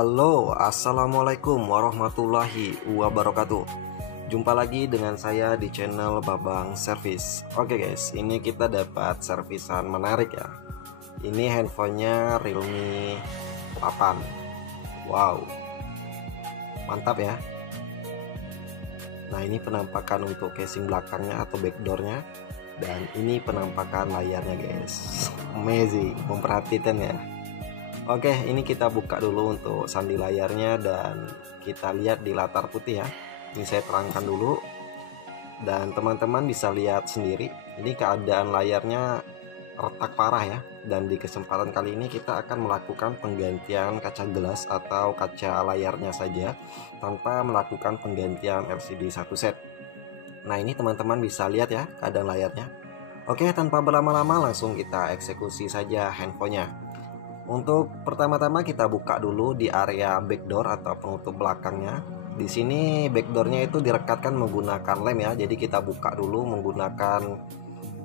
Halo, assalamualaikum warahmatullahi wabarakatuh. Jumpa lagi dengan saya di channel Babang Service. Oke guys, ini kita dapat servisan menarik ya. Ini handphonenya Realme 8. Wow, mantap ya. Nah, ini penampakan untuk casing belakangnya atau backdoornya, dan ini penampakan layarnya guys. Amazing, memperhatikan ya. Oke, ini kita buka dulu untuk sandi layarnya dan kita lihat di latar putih ya. Ini saya terangkan dulu dan teman-teman bisa lihat sendiri. Ini keadaan layarnya retak parah ya. Dan di kesempatan kali ini kita akan melakukan penggantian kaca gelas atau kaca layarnya saja tanpa melakukan penggantian LCD satu set. Nah, ini teman-teman bisa lihat ya keadaan layarnya. Oke, tanpa berlama-lama langsung kita eksekusi saja handphonenya. Untuk pertama-tama kita buka dulu di area backdoor atau penutup belakangnya. Di sini backdoornya itu direkatkan menggunakan lem ya. Jadi kita buka dulu menggunakan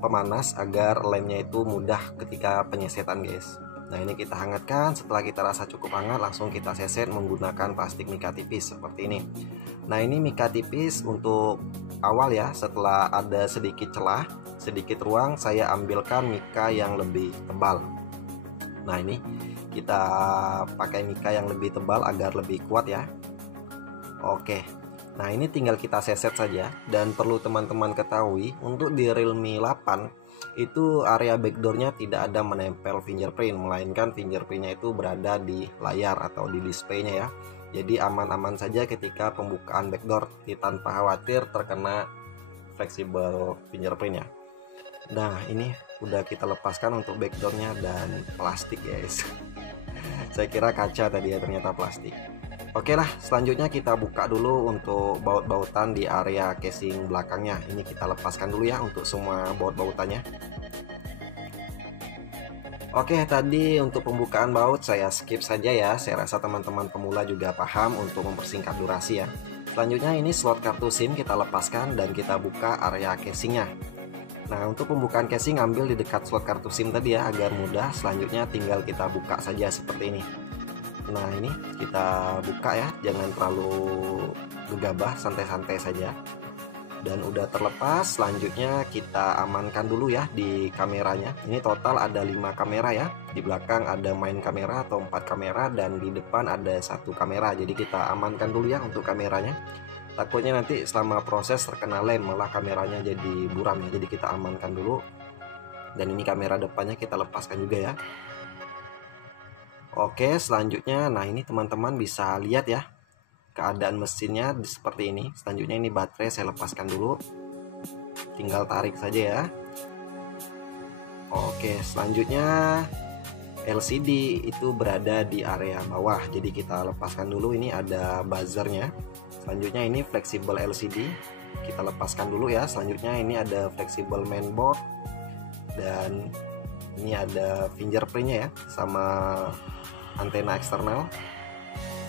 pemanas agar lemnya itu mudah ketika penyesetan guys. Nah, ini kita hangatkan. Setelah kita rasa cukup hangat, langsung kita seset menggunakan plastik mika tipis seperti ini. Nah, ini mika tipis untuk awal ya. Setelah ada sedikit celah, sedikit ruang, saya ambilkan mika yang lebih tebal. Nah, ini kita pakai mika yang lebih tebal agar lebih kuat ya. Oke, nah ini tinggal kita seset saja. Dan perlu teman-teman ketahui, untuk di Realme 8 itu area backdoornya tidak ada menempel fingerprint, melainkan fingerprintnya itu berada di layar atau di displaynya ya. Jadi aman-aman saja ketika pembukaan backdoor, tanpa khawatir terkena fleksibel fingerprint ya. Nah, ini udah kita lepaskan untuk backdoornya dan plastik guys. Saya kira kaca tadi ya, ternyata plastik. Oke lah, selanjutnya kita buka dulu untuk baut-bautan di area casing belakangnya. Ini kita lepaskan dulu ya untuk semua baut-bautannya. Oke, tadi untuk pembukaan baut saya skip saja ya. Saya rasa teman-teman pemula juga paham untuk mempersingkat durasi ya. Selanjutnya ini slot kartu SIM kita lepaskan dan kita buka area casingnya. Nah, untuk pembukaan casing ambil di dekat slot kartu SIM tadi ya agar mudah. Selanjutnya tinggal kita buka saja seperti ini. Nah, ini kita buka ya, jangan terlalu gegabah, santai-santai saja. Dan udah terlepas, selanjutnya kita amankan dulu ya di kameranya. Ini total ada 5 kamera ya. Di belakang ada main kamera atau 4 kamera dan di depan ada 1 kamera. Jadi kita amankan dulu ya untuk kameranya. Takutnya nanti selama proses terkena lem malah kameranya jadi buram ya. Jadi kita amankan dulu. Dan ini kamera depannya kita lepaskan juga ya. Oke, selanjutnya nah ini teman-teman bisa lihat ya keadaan mesinnya seperti ini. Selanjutnya ini baterai saya lepaskan dulu. Tinggal tarik saja ya. Oke, selanjutnya LCD itu berada di area bawah. Jadi kita lepaskan dulu, ini ada buzzernya. Selanjutnya ini fleksibel LCD, kita lepaskan dulu ya. Selanjutnya ini ada fleksibel mainboard dan ini ada fingerprintnya ya sama antena eksternal.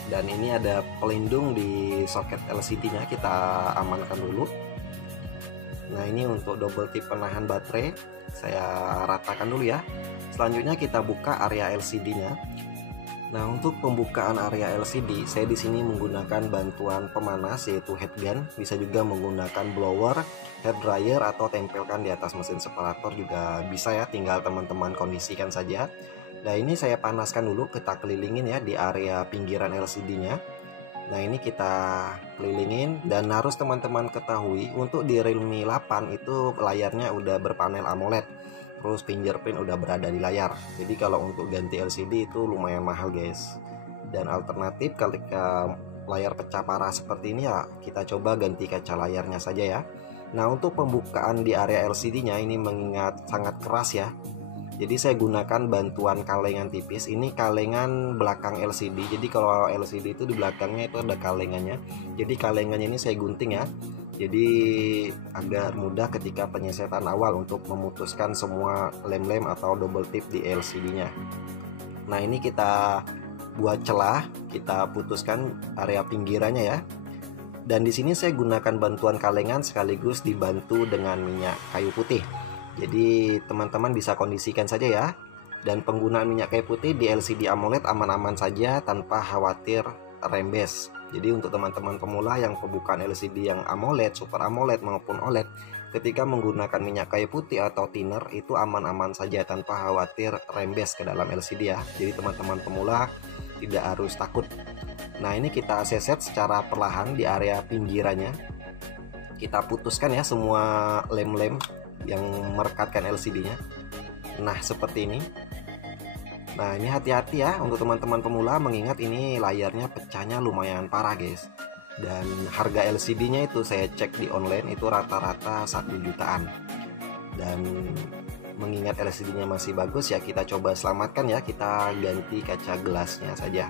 Dan ini ada pelindung di soket LCD-nya, kita amankan dulu. Nah, ini untuk double tip penahan baterai, saya ratakan dulu ya. Selanjutnya kita buka area LCD-nya. Nah, untuk pembukaan area LCD, saya di sini menggunakan bantuan pemanas yaitu headgun, bisa juga menggunakan blower, hair dryer atau tempelkan di atas mesin separator juga bisa ya, tinggal teman-teman kondisikan saja. Nah, ini saya panaskan dulu, kita kelilingin ya di area pinggiran LCD-nya. Nah, ini kita kelilingin dan harus teman-teman ketahui untuk di Realme 8 itu layarnya udah berpanel AMOLED. Terus fingerprint udah berada di layar. Jadi kalau untuk ganti LCD itu lumayan mahal guys. Dan alternatif ketika layar pecah parah seperti ini ya kita coba ganti kaca layarnya saja ya. Nah, untuk pembukaan di area LCD-nya ini mengingat sangat keras ya. Jadi saya gunakan bantuan kalengan tipis. Ini kalengan belakang LCD. Jadi kalau LCD itu di belakangnya itu ada kalengannya. Jadi kalengannya ini saya gunting ya. Jadi agar mudah ketika penyesetan awal untuk memutuskan semua lem-lem atau double tip di LCD-nya. Nah, ini kita buat celah, kita putuskan area pinggirannya ya. Dan di sini saya gunakan bantuan kalengan sekaligus dibantu dengan minyak kayu putih. Jadi teman-teman bisa kondisikan saja ya. Dan penggunaan minyak kayu putih di LCD AMOLED aman-aman saja tanpa khawatir rembes. Jadi untuk teman-teman pemula yang pembukaan LCD yang AMOLED, Super AMOLED maupun OLED, ketika menggunakan minyak kayu putih atau thinner itu aman-aman saja tanpa khawatir rembes ke dalam LCD ya. Jadi teman-teman pemula tidak harus takut. Nah, ini kita seset secara perlahan di area pinggirannya. Kita putuskan ya semua lem-lem yang merekatkan LCD-nya. Nah, seperti ini. Nah, ini hati-hati ya untuk teman-teman pemula, mengingat ini layarnya pecahnya lumayan parah guys. Dan harga LCD-nya itu saya cek di online itu rata-rata 1 jutaan. Dan mengingat LCD-nya masih bagus ya, kita coba selamatkan ya, kita ganti kaca gelasnya saja.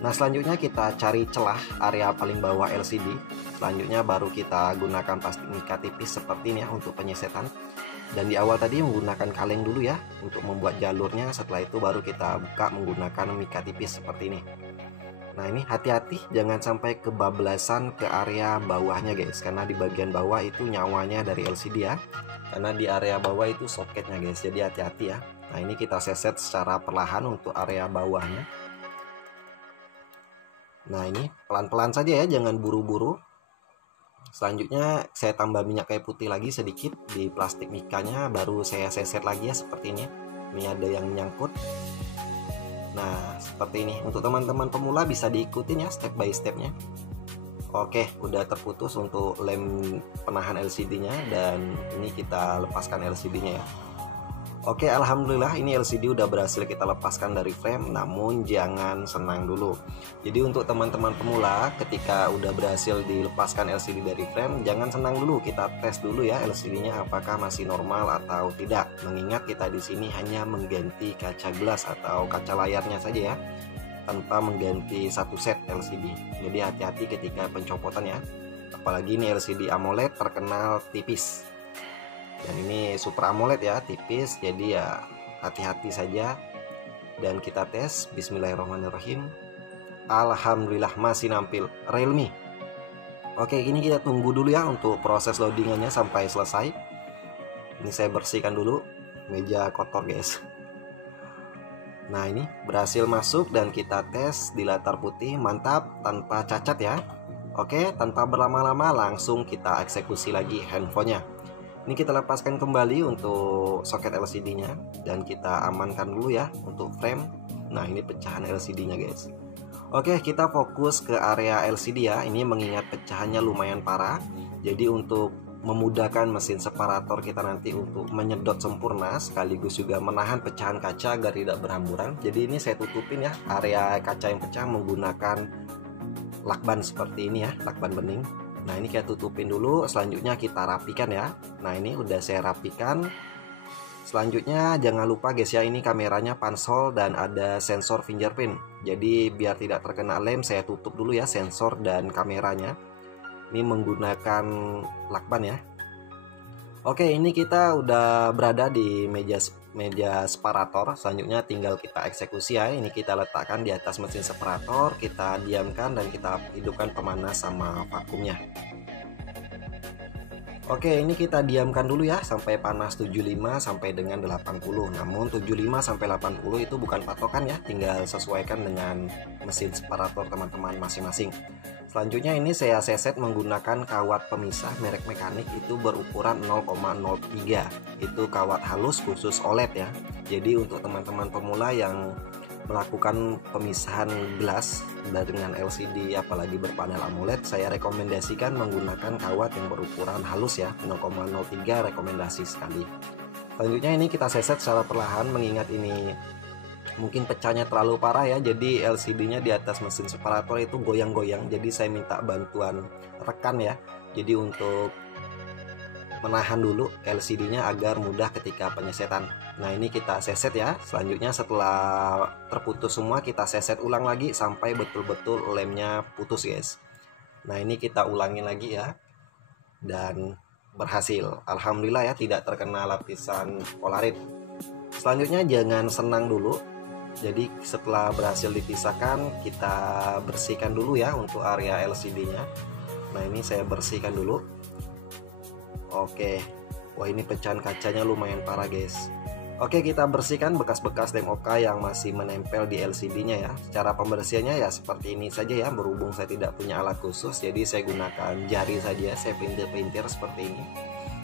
Nah, selanjutnya kita cari celah area paling bawah LCD. Selanjutnya baru kita gunakan plastik mika tipis seperti ini ya untuk penyesetan. Dan di awal tadi menggunakan kaleng dulu ya untuk membuat jalurnya. Setelah itu baru kita buka menggunakan mika tipis seperti ini. Nah, ini hati-hati jangan sampai kebablasan ke area bawahnya guys, karena di bagian bawah itu nyawanya dari LCD ya. Karena di area bawah itu soketnya guys, jadi hati-hati ya. Nah, ini kita seset secara perlahan untuk area bawahnya. Nah, ini pelan-pelan saja ya, jangan buru-buru. Selanjutnya saya tambah minyak kayu putih lagi sedikit di plastik mikanya, baru saya seset lagi ya seperti ini. Ini ada yang nyangkut. Nah, seperti ini. Untuk teman-teman pemula bisa diikutin ya step by stepnya. Oke, udah terputus untuk lem penahan LCD-nya, dan ini kita lepaskan LCD-nya ya. Oke, alhamdulillah ini LCD udah berhasil kita lepaskan dari frame, namun jangan senang dulu. Jadi untuk teman-teman pemula, ketika udah berhasil dilepaskan LCD dari frame, jangan senang dulu, kita tes dulu ya LCD-nya apakah masih normal atau tidak. Mengingat kita di sini hanya mengganti kaca gelas atau kaca layarnya saja ya, tanpa mengganti satu set LCD. Jadi hati-hati ketika pencopotan ya. Apalagi ini LCD AMOLED terkenal tipis. Dan ini Super AMOLED ya, tipis, jadi ya hati-hati saja. Dan kita tes, bismillahirrahmanirrahim. Alhamdulillah masih nampil Realme. Oke, ini kita tunggu dulu ya untuk proses loadingannya sampai selesai. Ini saya bersihkan dulu, meja kotor guys. Nah, ini berhasil masuk dan kita tes di latar putih, mantap, tanpa cacat ya. Oke, tanpa berlama-lama langsung kita eksekusi lagi handphonenya. Ini kita lepaskan kembali untuk soket LCD-nya dan kita amankan dulu ya untuk frame. Nah, ini pecahan LCD-nya guys. Oke, kita fokus ke area LCD ya. Ini mengingat pecahannya lumayan parah. Jadi untuk memudahkan mesin separator kita nanti untuk menyedot sempurna sekaligus juga menahan pecahan kaca agar tidak berhamburan. Jadi ini saya tutupin ya area kaca yang pecah menggunakan lakban seperti ini ya, lakban bening. Nah, ini kita tutupin dulu, selanjutnya kita rapikan ya. Nah, ini udah saya rapikan. Selanjutnya jangan lupa guys ya, ini kameranya pansol dan ada sensor fingerprint. Jadi biar tidak terkena lem, saya tutup dulu ya sensor dan kameranya. Ini menggunakan lakban ya. Oke, ini kita udah berada di meja separator. Selanjutnya tinggal kita eksekusi ya. Ini kita letakkan di atas mesin separator, kita diamkan dan kita hidupkan pemanas sama vakumnya. Oke, ini kita diamkan dulu ya sampai panas 75 sampai dengan 80. Namun 75 sampai 80 itu bukan patokan ya, tinggal sesuaikan dengan mesin separator teman-teman masing-masing. Selanjutnya ini saya seset menggunakan kawat pemisah merek mekanik, itu berukuran 0,03. Itu kawat halus khusus OLED ya. Jadi untuk teman-teman pemula yang melakukan pemisahan gelas dengan LCD apalagi berpanel AMOLED, saya rekomendasikan menggunakan kawat yang berukuran halus ya, 0,03 rekomendasi sekali. Selanjutnya ini kita seset secara perlahan, mengingat ini mungkin pecahnya terlalu parah ya, jadi LCD-nya di atas mesin separator itu goyang-goyang. Jadi saya minta bantuan rekan ya, jadi untuk menahan dulu LCD-nya agar mudah ketika penyesetan. Nah, ini kita seset ya. Selanjutnya setelah terputus semua, kita seset ulang lagi sampai betul-betul lemnya putus guys. Nah, ini kita ulangin lagi ya, dan berhasil. Alhamdulillah ya, tidak terkena lapisan polarit. Selanjutnya jangan senang dulu. Jadi setelah berhasil dipisahkan, kita bersihkan dulu ya untuk area LCD-nya. Nah, ini saya bersihkan dulu. Oke, wah ini pecahan kacanya lumayan parah guys. Oke, kita bersihkan bekas-bekas lem OK yang masih menempel di LCD-nya ya. Cara pembersihannya ya seperti ini saja ya, berhubung saya tidak punya alat khusus, jadi saya gunakan jari saja, saya pintir-pintir seperti ini.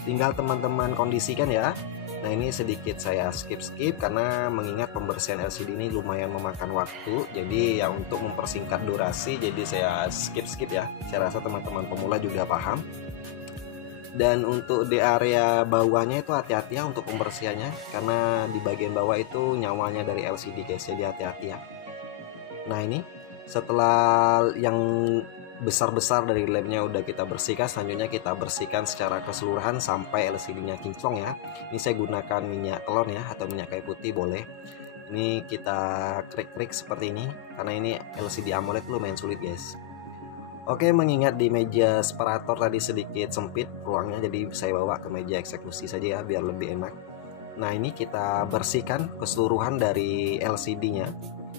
Tinggal teman-teman kondisikan ya. Nah, ini sedikit saya skip karena mengingat pembersihan LCD ini lumayan memakan waktu. Jadi ya untuk mempersingkat durasi, jadi saya skip ya. Saya rasa teman-teman pemula juga paham. Dan untuk di area bawahnya itu hati-hati ya untuk pembersihannya, karena di bagian bawah itu nyawanya dari LCD guys, jadi hati-hati ya. Nah, ini setelah yang besar-besar dari lemnya udah kita bersihkan, selanjutnya kita bersihkan secara keseluruhan sampai LCD-nya kinclong ya. Ini saya gunakan minyak telon ya, atau minyak kayu putih boleh. Ini kita krik-krik seperti ini, karena ini LCD AMOLED lumayan sulit guys. Oke, mengingat di meja separator tadi sedikit sempit ruangnya, jadi saya bawa ke meja eksekusi saja ya, biar lebih enak. Nah, ini kita bersihkan keseluruhan dari LCD-nya.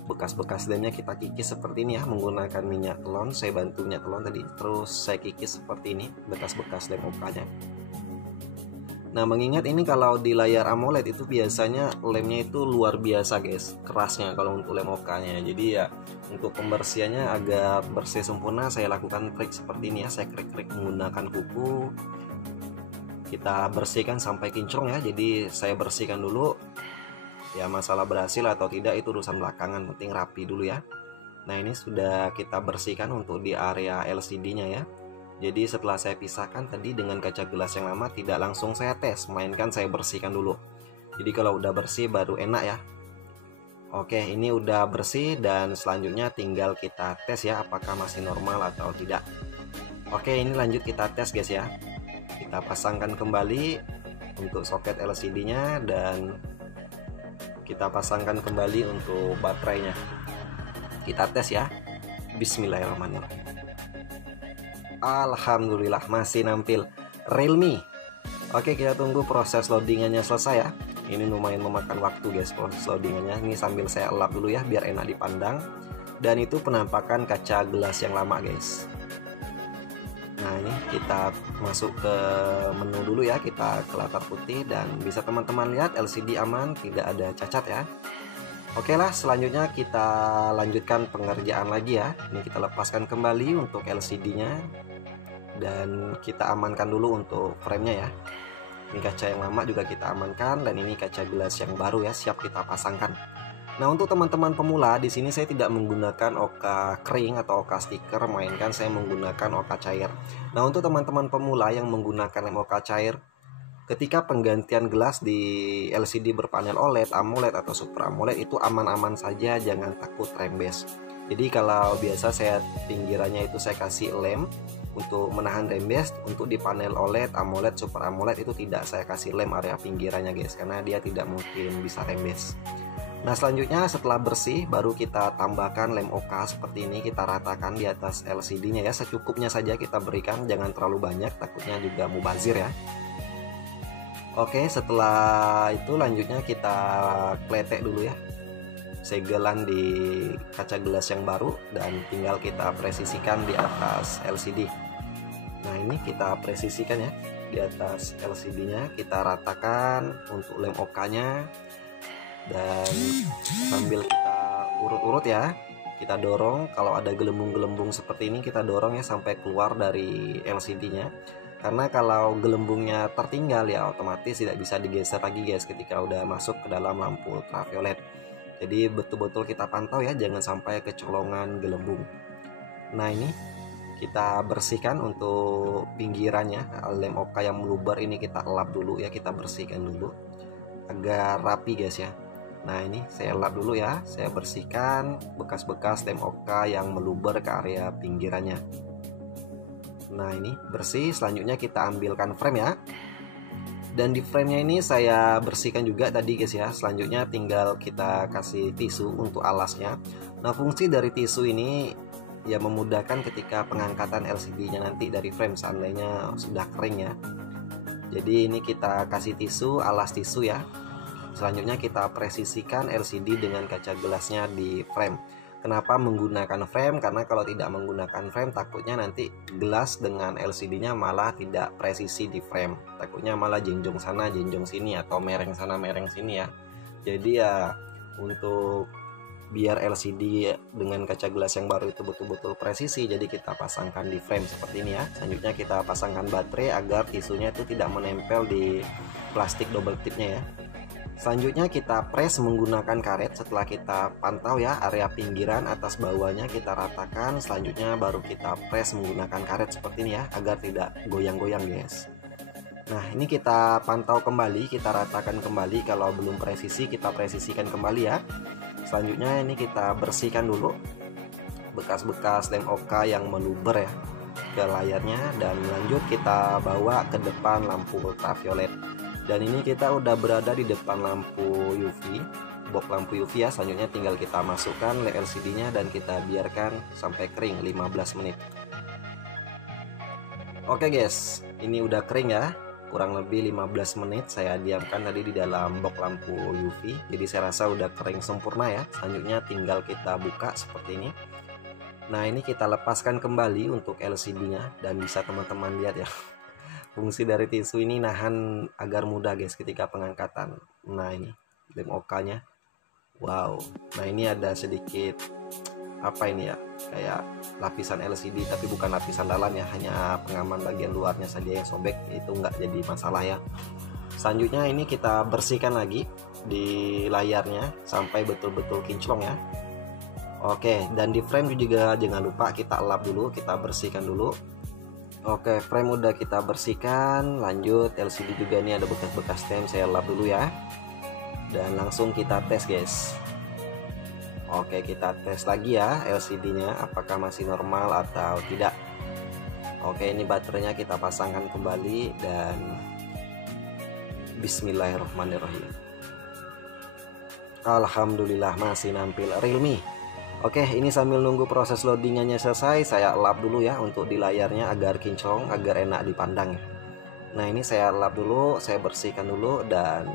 Bekas-bekas lemnya kita kikis seperti ini ya, menggunakan minyak telon. Saya bantu minyak telon tadi, terus saya kikis seperti ini bekas-bekas lem OK-nya. Nah, mengingat ini kalau di layar AMOLED itu biasanya lemnya itu luar biasa guys, kerasnya kalau untuk lem OK-nya. Jadi ya untuk pembersihannya agar bersih sempurna, saya lakukan trik seperti ini ya. Saya krik-krik menggunakan kuku. Kita bersihkan sampai kinclong ya. Jadi saya bersihkan dulu. Ya, masalah berhasil atau tidak itu urusan belakangan, penting rapi dulu ya. Nah, ini sudah kita bersihkan untuk di area LCD-nya ya. Jadi setelah saya pisahkan tadi dengan kaca gelas yang lama, tidak langsung saya tes, melainkan saya bersihkan dulu. Jadi kalau udah bersih baru enak ya. Oke, ini udah bersih dan selanjutnya tinggal kita tes ya, apakah masih normal atau tidak. Oke, ini lanjut kita tes guys ya. Kita pasangkan kembali untuk soket LCD-nya dan kita pasangkan kembali untuk baterainya. Kita tes ya. Bismillahirrahmanirrahim. Alhamdulillah masih nampil Realme. Oke, kita tunggu proses loadingannya selesai ya. Ini lumayan memakan waktu guys proses loadingannya. Ini sambil saya elap dulu ya biar enak dipandang. Dan itu penampakan kaca gelas yang lama guys. Nah, ini kita masuk ke menu dulu ya. Kita ke latar putih dan bisa teman-teman lihat LCD aman, tidak ada cacat ya. Oke lah, selanjutnya kita lanjutkan pengerjaan lagi ya. Ini kita lepaskan kembali untuk LCD-nya dan kita amankan dulu untuk frame-nya ya. Ini kaca yang lama juga kita amankan dan ini kaca gelas yang baru ya, siap kita pasangkan. Nah, untuk teman-teman pemula di sini saya tidak menggunakan OK kering atau OK stiker, melainkan saya menggunakan OK cair. Nah, untuk teman-teman pemula yang menggunakan lem OK cair, ketika penggantian gelas di LCD berpanel OLED, AMOLED atau Super AMOLED itu aman-aman saja, jangan takut rembes. Jadi kalau biasa saya pinggirannya itu saya kasih lem untuk menahan rembes. Untuk di panel OLED, AMOLED, Super AMOLED itu tidak saya kasih lem area pinggirannya guys, karena dia tidak mungkin bisa rembes. Nah, selanjutnya setelah bersih baru kita tambahkan lem OK seperti ini, kita ratakan di atas LCD-nya ya, secukupnya saja kita berikan, jangan terlalu banyak takutnya juga mubazir ya. Oke, setelah itu lanjutnya kita kletek dulu ya, segelan di kaca gelas yang baru dan tinggal kita presisikan di atas LCD. Nah, ini kita presisikan ya di atas LCD-nya, kita ratakan untuk lem OK-nya dan sambil kita urut-urut ya, kita dorong. Kalau ada gelembung-gelembung seperti ini kita dorong ya sampai keluar dari LCD-nya. Karena kalau gelembungnya tertinggal ya otomatis tidak bisa digeser lagi guys ketika udah masuk ke dalam lampu ultraviolet. Jadi betul-betul kita pantau ya, jangan sampai kecolongan gelembung. Nah, ini kita bersihkan untuk pinggirannya, lem OK yang meluber ini kita elap dulu ya, kita bersihkan dulu agar rapi guys ya. Nah, ini saya elap dulu ya, saya bersihkan bekas-bekas lem OK yang meluber ke area pinggirannya. Nah, ini bersih. Selanjutnya kita ambilkan frame ya. Dan di frame-nya ini saya bersihkan juga tadi guys ya. Selanjutnya tinggal kita kasih tisu untuk alasnya. Nah, fungsi dari tisu ini ya memudahkan ketika pengangkatan LCD-nya nanti dari frame seandainya sudah kering ya. Jadi ini kita kasih tisu, alas tisu ya. Selanjutnya kita presisikan LCD dengan kaca gelasnya di frame. Kenapa menggunakan frame? Karena kalau tidak menggunakan frame takutnya nanti gelas dengan LCD-nya malah tidak presisi di frame. Takutnya malah jenjong sana, jenjong sini atau mereng sana, mereng sini ya. Jadi ya untuk biar LCD dengan kaca gelas yang baru itu betul-betul presisi, jadi kita pasangkan di frame seperti ini ya. Selanjutnya kita pasangkan baterai agar tisunya itu tidak menempel di plastik double tipnya ya. Selanjutnya kita press menggunakan karet. Setelah kita pantau ya area pinggiran atas bawahnya kita ratakan. Selanjutnya baru kita press menggunakan karet seperti ini ya, agar tidak goyang-goyang guys. Nah ini kita pantau kembali, kita ratakan kembali. Kalau belum presisi kita presisikan kembali ya. Selanjutnya ini kita bersihkan dulu bekas-bekas lem OK yang meluber ya ke layarnya, dan lanjut kita bawa ke depan lampu ultraviolet. Dan ini kita udah berada di depan lampu UV, box lampu UV ya. Selanjutnya tinggal kita masukkan LCD nya dan kita biarkan sampai kering 15 menit. Oke guys, ini udah kering ya, kurang lebih 15 menit saya diamkan tadi di dalam box lampu UV. Jadi saya rasa udah kering sempurna ya. Selanjutnya tinggal kita buka seperti ini. Nah ini kita lepaskan kembali untuk LCD nya, dan bisa teman-teman lihat ya, fungsi dari tisu ini nahan agar mudah guys ketika pengangkatan. Nah ini lem OK nya, wow. Nah ini ada sedikit apa ini ya, kayak lapisan LCD tapi bukan lapisan dalam ya, hanya pengaman bagian luarnya saja yang sobek, itu nggak jadi masalah ya. Selanjutnya ini kita bersihkan lagi di layarnya sampai betul-betul kinclong ya. Oke, dan di frame juga jangan lupa kita lap dulu, kita bersihkan dulu. Oke, frame udah kita bersihkan. Lanjut LCD juga ini ada bekas-bekas stem, saya lap dulu ya. Dan langsung kita tes guys. Oke, kita tes lagi ya LCD nya apakah masih normal atau tidak. Oke, ini baterainya kita pasangkan kembali dan bismillahirrahmanirrahim. Alhamdulillah masih nampil Realme. Oke, ini sambil nunggu proses loadingannya selesai, saya lap dulu ya untuk di layarnya agar kinclong, agar enak dipandang ya. Nah ini saya lap dulu, saya bersihkan dulu, dan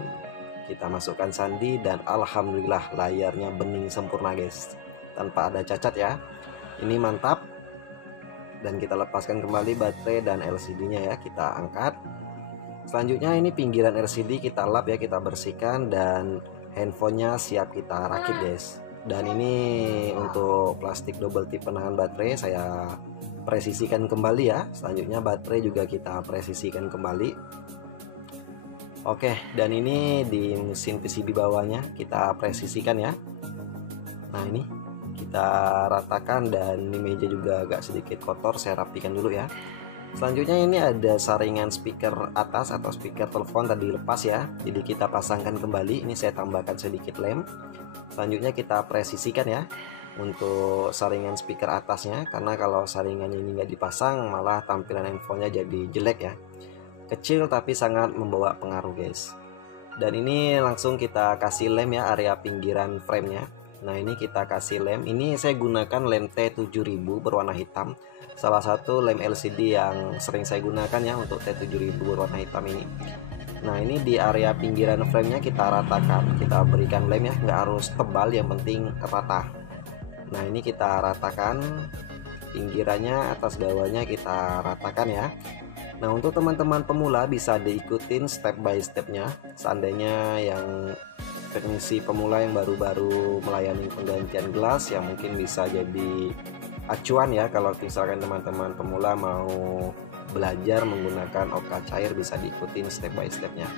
kita masukkan sandi, dan alhamdulillah layarnya bening sempurna guys, tanpa ada cacat ya. Ini mantap. Dan kita lepaskan kembali baterai dan LCD nya ya, kita angkat. Selanjutnya ini pinggiran LCD kita lap ya, kita bersihkan, dan handphonenya siap kita rakit guys. Dan ini untuk plastik double tip penahan baterai saya presisikan kembali ya. Selanjutnya baterai juga kita presisikan kembali. Oke, dan ini di mesin PCB bawahnya kita presisikan ya. Nah ini kita ratakan, dan ini meja juga agak sedikit kotor, saya rapikan dulu ya. Selanjutnya ini ada saringan speaker atas atau speaker telepon tadi lepas ya, jadi kita pasangkan kembali. Ini saya tambahkan sedikit lem. Selanjutnya kita presisikan ya untuk saringan speaker atasnya, karena kalau saringannya ini nggak dipasang malah tampilan handphonenya jadi jelek ya, kecil tapi sangat membawa pengaruh guys. Dan ini langsung kita kasih lem ya area pinggiran framenya. Nah ini kita kasih lem, ini saya gunakan lem T7000 berwarna hitam, salah satu lem LCD yang sering saya gunakan ya untuk T7000 berwarna hitam ini. Nah ini di area pinggiran framenya kita ratakan, kita berikan lem ya, nggak harus tebal, yang penting rata. Nah ini kita ratakan pinggirannya, atas bawahnya kita ratakan ya. Nah untuk teman-teman pemula bisa diikutin step by stepnya. Seandainya yang teknisi pemula yang baru-baru melayani penggantian gelas, yang mungkin bisa jadi acuan ya, kalau misalkan teman-teman pemula mau belajar menggunakan OK cair, bisa diikutin step by stepnya.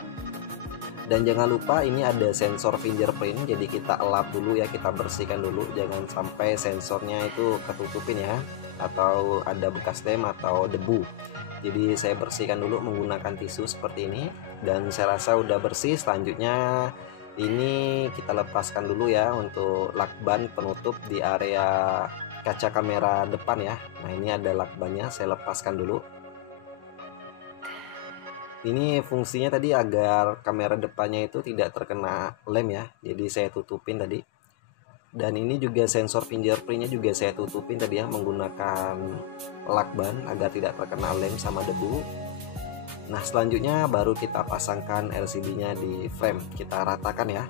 Dan jangan lupa ini ada sensor fingerprint, jadi kita elap dulu ya, kita bersihkan dulu, jangan sampai sensornya itu ketutupin ya, atau ada bekas lem atau debu. Jadi saya bersihkan dulu menggunakan tisu seperti ini, dan saya rasa udah bersih. Selanjutnya ini kita lepaskan dulu ya untuk lakban penutup di area kaca kamera depan ya. Nah ini ada lakbannya, saya lepaskan dulu. Ini fungsinya tadi agar kamera depannya itu tidak terkena lem ya, jadi saya tutupin tadi. Dan ini juga sensor fingerprintnya juga saya tutupin tadi ya, menggunakan lakban agar tidak terkena lem sama debu. Nah selanjutnya baru kita pasangkan LCD nya di frame, kita ratakan ya.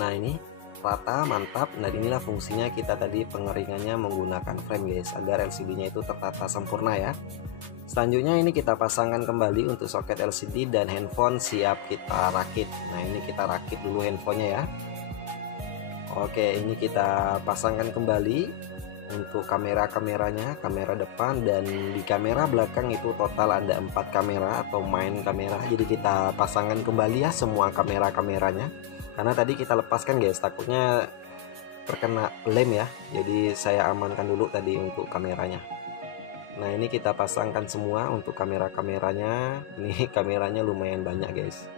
Nah ini rata, mantap. Nah inilah fungsinya kita tadi pengeringannya menggunakan frame guys, agar LCD-nya itu tertata sempurna ya. Selanjutnya ini kita pasangkan kembali untuk soket LCD dan handphone siap kita rakit. Nah ini kita rakit dulu handphonenya ya. Oke, ini kita pasangkan kembali untuk kameranya, kamera depan dan di kamera belakang itu total ada 4 kamera atau main kamera. Jadi kita pasangkan kembali ya semua kameranya. Karena tadi kita lepaskan guys, takutnya terkena lem ya. Jadi saya amankan dulu tadi untuk kameranya. Nah ini kita pasangkan semua untuk kameranya. Ini kameranya lumayan banyak guys.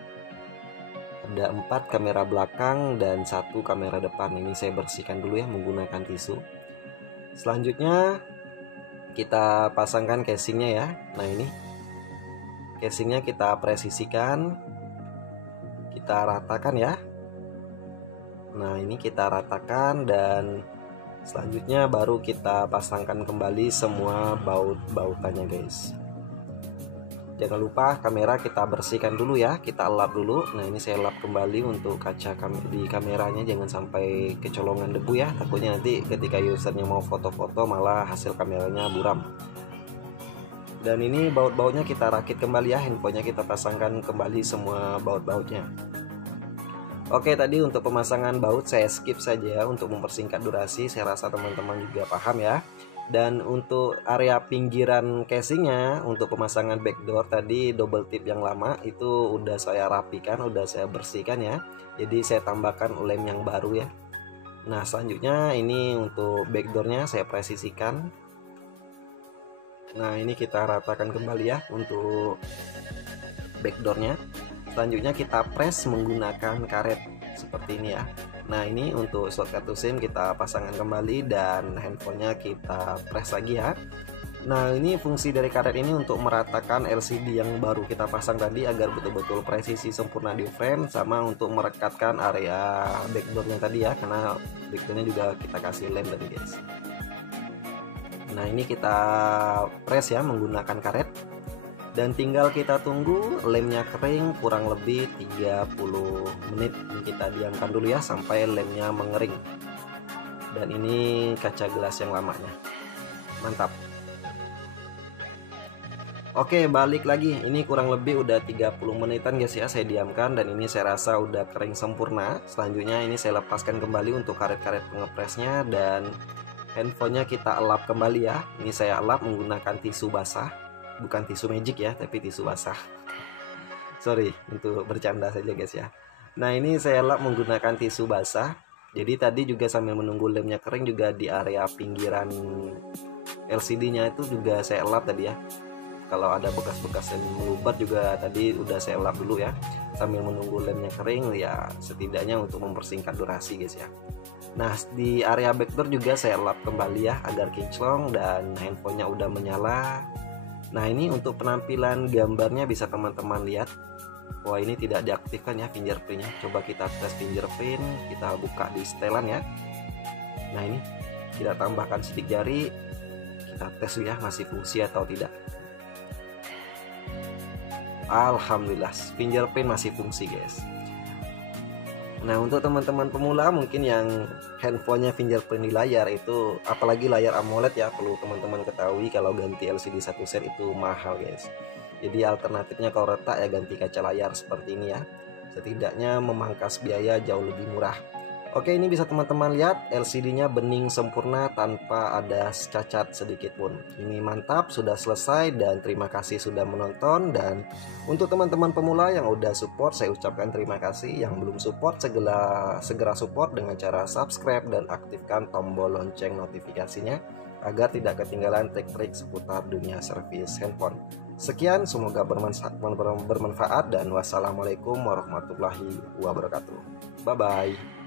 Ada 4 kamera belakang dan 1 kamera depan. Ini saya bersihkan dulu ya menggunakan tisu. Selanjutnya kita pasangkan casingnya ya. Nah ini casingnya kita presisikan, kita ratakan ya. Nah ini kita ratakan dan selanjutnya baru kita pasangkan kembali semua baut-bautannya guys. Jangan lupa kamera kita bersihkan dulu ya, kita lap dulu. Nah ini saya lap kembali untuk kaca di kameranya, jangan sampai kecolongan debu ya, takutnya nanti ketika usernya mau foto-foto malah hasil kameranya buram. Dan ini baut-bautnya kita rakit kembali ya, handphonenya kita pasangkan kembali semua baut-bautnya. Oke, tadi untuk pemasangan baut saya skip saja untuk mempersingkat durasi, saya rasa teman-teman juga paham ya. Dan untuk area pinggiran casingnya untuk pemasangan backdoor tadi double tip yang lama itu udah saya rapikan, udah saya bersihkan ya. Jadi saya tambahkan lem yang baru ya. Nah selanjutnya ini untuk backdoornya saya presisikan. Nah ini kita ratakan kembali ya untuk backdoornya. Selanjutnya kita press menggunakan karet seperti ini ya. Nah ini untuk slot kartu SIM kita pasangkan kembali dan handphonenya kita press lagi ya. Nah ini fungsi dari karet ini untuk meratakan LCD yang baru kita pasang tadi agar betul-betul presisi sempurna di frame, sama untuk merekatkan area backdoornya tadi ya, karena backdoornya juga kita kasih lem tadi guys. Nah ini kita press ya menggunakan karet. Dan tinggal kita tunggu lemnya kering kurang lebih 30 menit. Ini kita diamkan dulu ya sampai lemnya mengering. Dan ini kaca gelas yang lamanya. Mantap. Oke, balik lagi. Ini kurang lebih udah 30 menitan guys ya saya diamkan, dan ini saya rasa udah kering sempurna. Selanjutnya ini saya lepaskan kembali untuk karet-karet pengepresnya dan handphonenya kita elap kembali ya. Ini saya elap menggunakan tisu basah. Bukan tisu magic ya, tapi tisu basah. Sorry, untuk bercanda saja guys ya. Nah ini saya lap menggunakan tisu basah. Jadi tadi juga sambil menunggu lemnya kering juga di area pinggiran LCD-nya itu juga saya lap tadi ya. Kalau ada bekas-bekas yang melubat juga tadi udah saya lap dulu ya. Sambil menunggu lemnya kering ya, setidaknya untuk mempersingkat durasi guys ya. Nah di area backdoor juga saya lap kembali ya agar kinclong dan handphonenya udah menyala. Nah ini untuk penampilan gambarnya bisa teman-teman lihat. Wah ini tidak diaktifkan ya fingerprintnya. Coba kita tes fingerprint, kita buka di setelan ya. Nah ini kita tambahkan sidik jari, kita tes ya masih fungsi atau tidak. Alhamdulillah fingerprint masih fungsi guys. Nah untuk teman-teman pemula mungkin yang handphonenya fingerprint di layar itu, apalagi layar AMOLED ya, perlu teman-teman ketahui kalau ganti LCD satu set itu mahal guys. Jadi alternatifnya kalau retak ya ganti kaca layar seperti ini ya, setidaknya memangkas biaya jauh lebih murah. Oke, ini bisa teman-teman lihat LCD-nya bening sempurna tanpa ada cacat sedikit pun. Ini mantap, sudah selesai dan terima kasih sudah menonton. Dan untuk teman-teman pemula yang udah support, saya ucapkan terima kasih. Yang belum support segera support dengan cara subscribe dan aktifkan tombol lonceng notifikasinya agar tidak ketinggalan trik-trik seputar dunia servis handphone. Sekian, semoga bermanfaat dan wassalamualaikum warahmatullahi wabarakatuh. Bye bye.